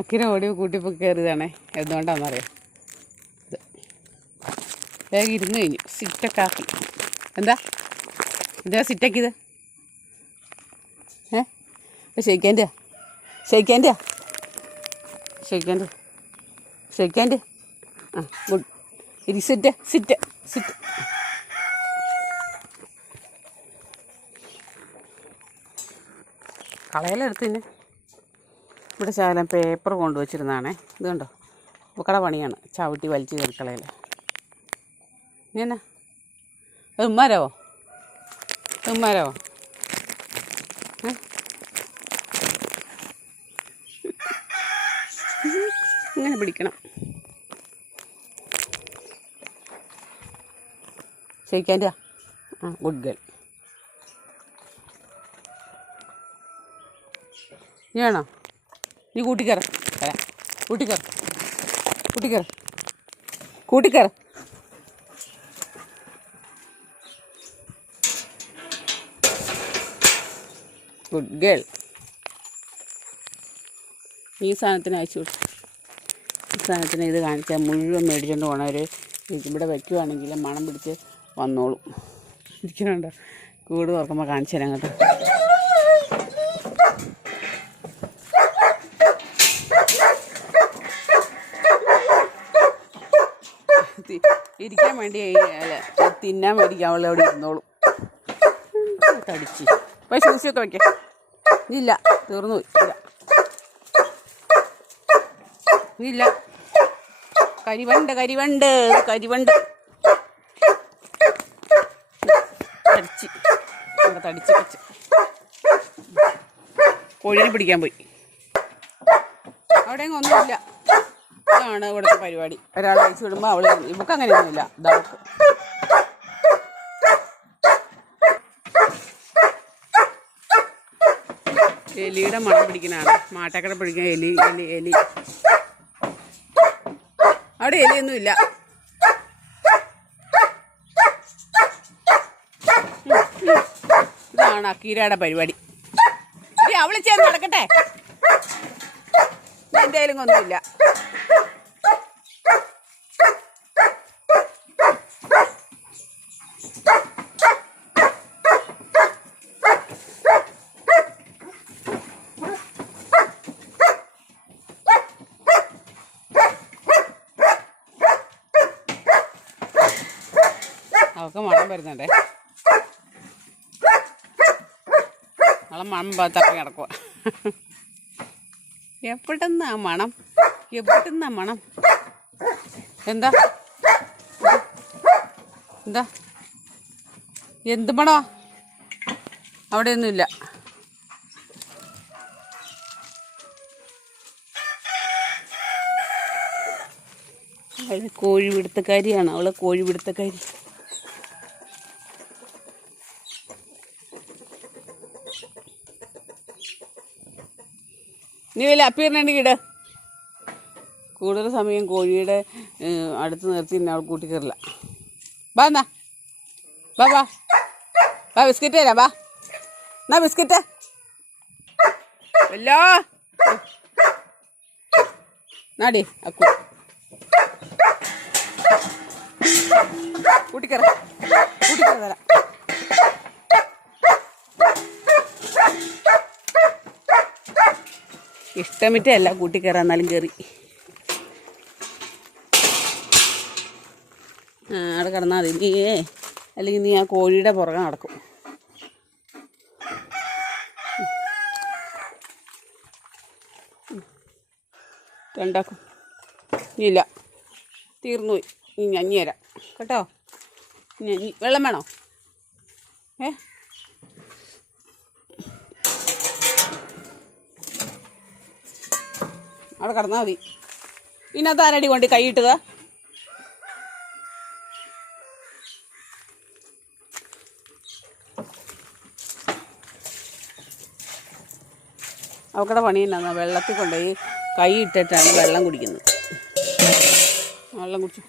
അക്കിനെ ഓടി കൂട്ടിപ്പോൾ കയറിയതാണേ എന്തുകൊണ്ടാണെന്നറിയാം? ഇത് വേഗം ഇരുന്ന് കഴിഞ്ഞു. സിറ്റക്കാക്കി. എന്താ? എന്താ സിറ്റക്കിത്? ഏ? ഷെയ്ക്കാന്റെ ഷെയ്ക്കാന്റെ ഷെയ്ക്കാന്റെ ഷെയ്ക്കാന്റെ ആ ഗുഡ്. ഇരി സിറ്റ് സിറ്റ് സിറ്റ്. കളയിലെടുത്ത് തന്നെ ഇവിടെ ശകലം പേപ്പർ കൊണ്ടുവച്ചിരുന്നതാണേ ഇത് കണ്ടോ? ഉക്കട പണിയാണ്. ചവിട്ടി വലിച്ചു കയറി ഇനി എന്നാ? അത് ഉമ്മാരാവോ ഉമ്മാരാവോ ഇങ്ങനെ പിടിക്കണം. ശരിക്കാന്റെ ആ ഗുഡ് ഗേൾ ഇനി വേണോ? നീ കൂട്ടിക്കറ വരാം. കൂട്ടിക്കറ കൂട്ടിക്കറ കൂട്ടിക്കറ ഗുഡ് ഗേൾ ഈ സാധനത്തിന് അയച്ചു കൊടുത്തു ഈ സാധനത്തിന് ഇത് കാണിച്ചാൽ മുഴുവൻ മേടിച്ചുകൊണ്ട് പോണവർ ഇവിടെ വയ്ക്കുവാണെങ്കിൽ മണം പിടിച്ച് വന്നോളും. ഇരിക്കണുണ്ടോ കൂട് തുറക്കുമ്പോൾ കാണിച്ചു തരാം കേട്ടോ. ഇരിക്കാൻ വേണ്ടി തിന്നാൻ മേടിക്കാൻ അവൾ അവിടെ ഇരുന്നോളും. തടിച്ച്. പോയി സൂസിയൊക്കെ വയ്ക്കേ ഇല്ല തീർന്നു പോയി. ഇല്ല. ഇല്ല. കരിവണ്ട് കരിവണ്ട് കരിവണ്ട്. തടിച്ച്. തടിച്ച് വെച്ച്. കോഴിനെ പിടിക്കാൻ പോയി. അവിടെ ഒന്നുമില്ല ഇതാണ് ഇവിടുത്തെ പരിപാടി. ഒരാൾ അയച്ചു വിടുമ്പോൾ അവൾ ഇവക്ക് അങ്ങനെയൊന്നുമില്ല ഒന്നുമില്ല. എലിയുടെ മണം പിടിക്കുന്നതാണ്. മാട്ടക്കട പിടിക്കുന്ന എലി എലി എലി. അവിടെ എലിയൊന്നും ഇല്ല. ഇതാണ് അക്കീരയുടെ പരിപാടി. അവൾ ചേർന്ന് നടക്കട്ടെ? എന്തേലും ഒന്നുമില്ല. അവൾക്ക് മണം വരുന്നുണ്ടേ. അവളെ മണം തപ്പി കിടക്കുക എവിടുന്നാ മണം? എവിടുന്നാ മണം? എന്താ? എന്താ? എന്ത് മണോ? അവിടെയൊന്നുമില്ല. ഒന്നുമില്ല കോഴി പിടുത്തക്കാരിയാണ് അവളെ കോഴി പിടുത്തക്കാരി നീ വല്ല അപ്പീറിനുണ്ടെങ്കിൽ ഇട. കൂടുതൽ സമയം കോഴിയുടെ അടുത്ത് നിർത്തി എന്നെ അവൾ കൂട്ടി കയറില്ല വാ എന്നാ. വാ വാ. വാ ബിസ്ക്കറ്റ് തരാം വാ. എന്നാ ബിസ്ക്കറ്റ്? വല്ലോ. നാടി അക്കു കൂട്ടിക്കറ കൂട്ടിക്കറ തരാം. ഇഷ്ടമിട്ടേ കൂട്ടി കയറാന്നാലും കയറി അവിടെ കിടന്നാൽ മതി. നീ അല്ലെങ്കിൽ നീ ആ കോഴിയുടെ പുറകെ നടക്കും. രണ്ടാക്കും ഇല്ല. തീർന്നു പോയി. ഇനി ഞഞ്ഞി തരാം കേട്ടോ? വെള്ളം വേണോ? ഏ? അവിടെ കടന്നാൽ മതി. ഇതിനകത്ത് ആരടി കൊണ്ട് കൈ ഇട്ടുക? അവക്കടെ പണി തന്നെ വെള്ളത്തിൽ കൊണ്ടുപോയി കൈ ഇട്ടിട്ടാണ് വെള്ളം കുടിക്കുന്നത്. വെള്ളം കുടിച്ചു